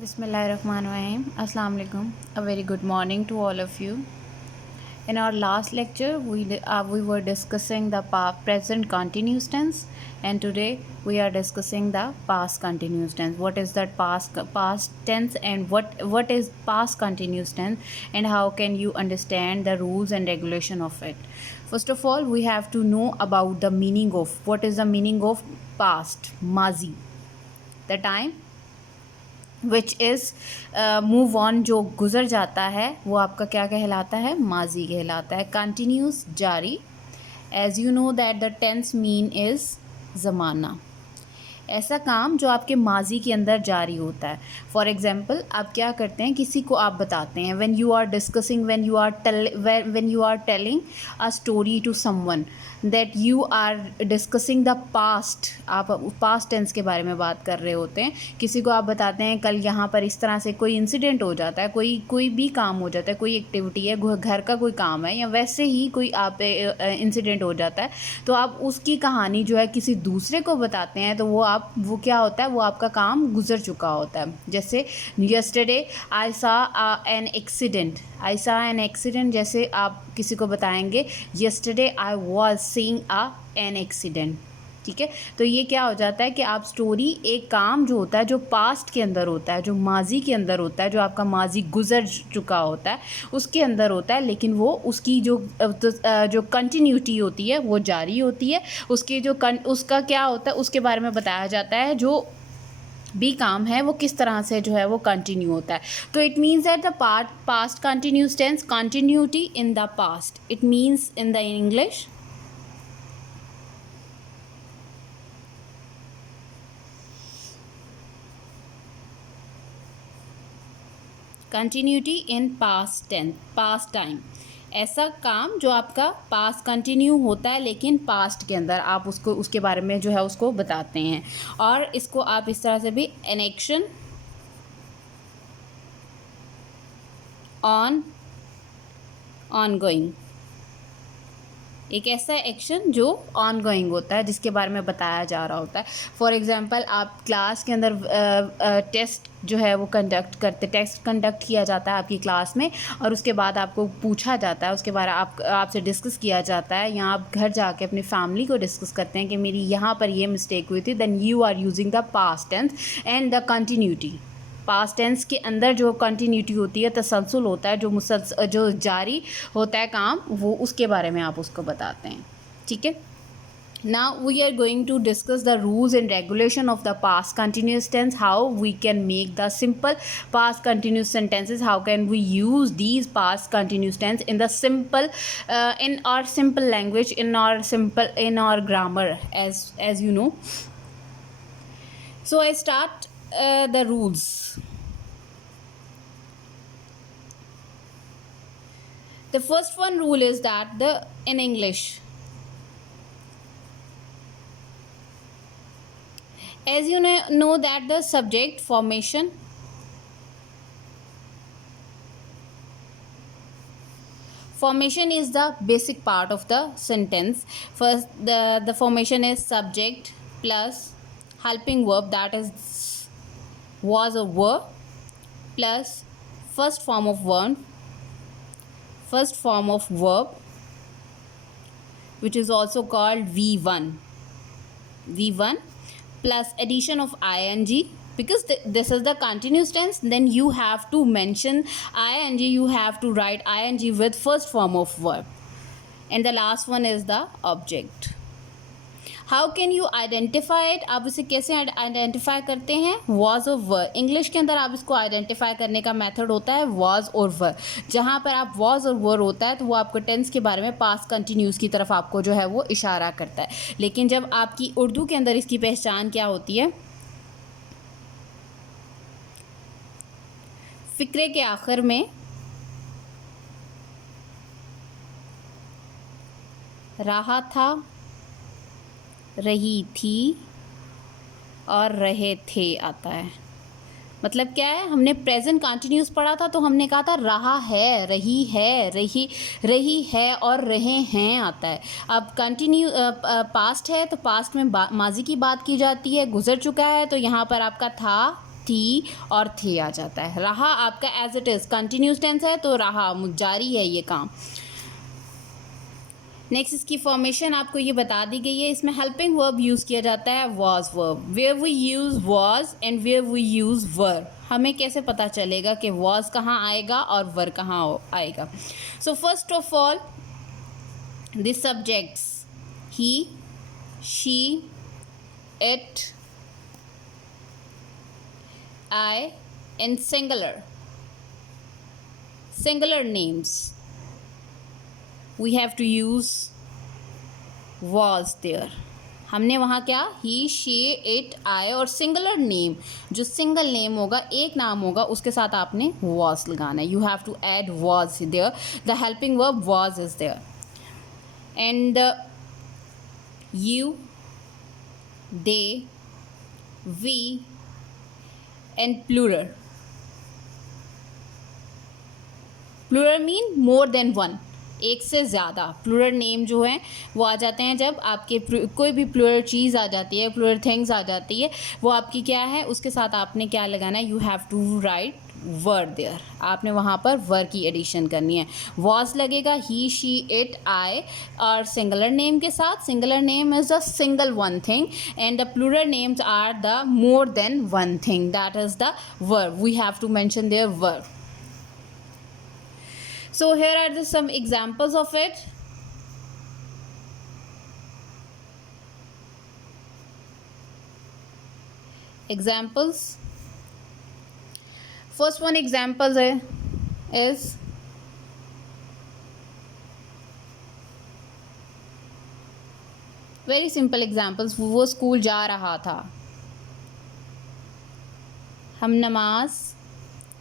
Bismillahirrahmanirrahim. Assalamu alaikum. A very good morning to all of you. In our last lecture, we were discussing the present continuous tense, and today we are discussing the past continuous tense. What is that past tense, and what is past continuous tense, and how can you understand the rules and regulation of it? First of all, we have to know about the meaning of what is the meaning of past, mazi, the time which is move on, जो गुज़र जाता है वो आपका क्या कहलाता है? माजी कहलाता है. कंटिन्यूस, जारी. As you know that the tens mean is ज़माना. ऐसा काम जो आपके माजी के अंदर जारी होता है. फॉर एग्ज़ाम्पल, आप क्या करते हैं, किसी को आप बताते हैं, when you are discussing, when you are telling a story to someone, that you are discussing the past. आप पास्ट टेंस के बारे में बात कर रहे होते हैं. किसी को आप बताते हैं कल यहाँ पर इस तरह से कोई इंसिडेंट हो जाता है, कोई भी काम हो जाता है, कोई एक्टिविटी है, घर का कोई काम है, या वैसे ही कोई आप इंसिडेंट हो जाता है, तो आप उसकी कहानी जो है किसी दूसरे को बताते हैं, तो वो क्या होता है, वो आपका काम गुजर चुका होता है. जैसे यस्टरडे आई सा एन एक्सीडेंट, जैसे आप किसी को बताएंगे yesterday I was seeing an accident. ठीक है, तो ये क्या हो जाता है कि आप स्टोरी, एक काम जो होता है जो पास्ट के अंदर होता है, जो माजी के अंदर होता है, जो आपका माजी गुजर चुका होता है उसके अंदर होता है, लेकिन वो उसकी जो कंटिन्यूटी होती है वो जारी होती है. उसकी उसका क्या होता है उसके बारे में बताया जाता है, जो भी काम है वो किस तरह से जो है वो कंटिन्यू होता है. तो it means that the past continuous tense, continuity in the past. It means in the English, continuity in past tense, past time. ऐसा काम जो आपका पास्ट कंटिन्यू होता है लेकिन पास्ट के अंदर आप उसके बारे में जो है उसको बताते हैं. और इसको आप इस तरह से भी, एन एक्शन ऑन गोइंग, एक ऐसा एक्शन जो ऑन गोइंग होता है जिसके बारे में बताया जा रहा होता है. फॉर एग्ज़ाम्पल, आप क्लास के अंदर टेस्ट जो है वो टेस्ट कंडक्ट किया जाता है आपकी क्लास में, और उसके बाद आपको पूछा जाता है, उसके बारे आपसे डिस्कस किया जाता है, या आप घर जाके अपनी फैमिली को डिस्कस करते हैं कि मेरी यहाँ पर ये मिस्टेक हुई थी. Then you are using the past tense and the continuity. Past tense के अंदर जो कंटिन्यूटी होती है, तसलसल होता है, जो जारी होता है काम, वो उसके बारे में आप उसको बताते हैं. ठीक है. Now we are going to discuss the rules and regulation of the past continuous tense, how we can make the simple past continuous sentences, how can we use these past continuous tense in the simple in our simple language, in our grammar, as you know. So I start the rules. The first one rule is that in English, as you know that the subject formation is the basic part of the sentence. First, the formation is subject plus helping verb, that is was or were, plus first form of verb, which is also called V1 plus addition of ing, because this is the continuous tense, then you have to mention ing, you have to write ing with first form of verb, and the last one is the object. How can you identify it, आप इसे कैसे identify करते हैं? Was और वर. English के अंदर आप इसको आइडेंटिफाई करने का मेथड होता है वॉज और वर. जहाँ पर आप वॉज और वर होता है तो वो आपको टेंस के बारे में पास्ट कंटिन्यूस की तरफ आपको जो है वो इशारा करता है. लेकिन जब आपकी उर्दू के अंदर इसकी पहचान क्या होती है, फ़िक्रे के आखिर में रहा था, रही थी और रहे थे आता है. मतलब क्या है, हमने प्रेजेंट कंटिन्यूस पढ़ा था तो हमने कहा था रहा है, रही है और रहे हैं आता है. अब कंटिन्यू पास्ट है तो पास्ट में माजी की बात की जाती है, गुजर चुका है तो यहाँ पर आपका था, थी और थे आ जाता है। रहा आपका as it is continuous tense है तो रहा, जारी है ये काम। नेक्स्ट इसकी फॉर्मेशन आपको ये बता दी गई है। इसमें हेल्पिंग वर्ब यूज़ किया जाता है was verb. Where we use was and where we use were. हमें कैसे पता चलेगा कि वॉज कहाँ आएगा और वर कहाँ आएगा? So first of all the subjects he, she, it, I and singular names we have to use was there। हमने वहाँ क्या, ही, शी, इट, आई और सिंगुलर नेम, जो सिंगल नेम होगा, एक नाम होगा, उसके साथ आपने was लगाना है। You have to add was there। The helping verb was is there and you, they, we and plural। Plural mean more than one, एक से ज़्यादा। प्लूरल नेम जो है वो आ जाते हैं जब आपके कोई भी प्लूरल चीज़ आ जाती है, प्लूरल थिंग्स आ जाती है, वो आपकी क्या है, उसके साथ आपने क्या लगाना है, you have to write word there. आपने वहाँ पर वर्ड की एडिशन करनी है। वॉज लगेगा ही, शी, इट, आई और सिंगुलर नेम के साथ। Singular name is the single one thing and the plural names are the more than one thing, that is the verb. We have to mention their verb. So here are some examples of it. Examples. First one example is very simple examples। वो school जा रहा था। हम नमाज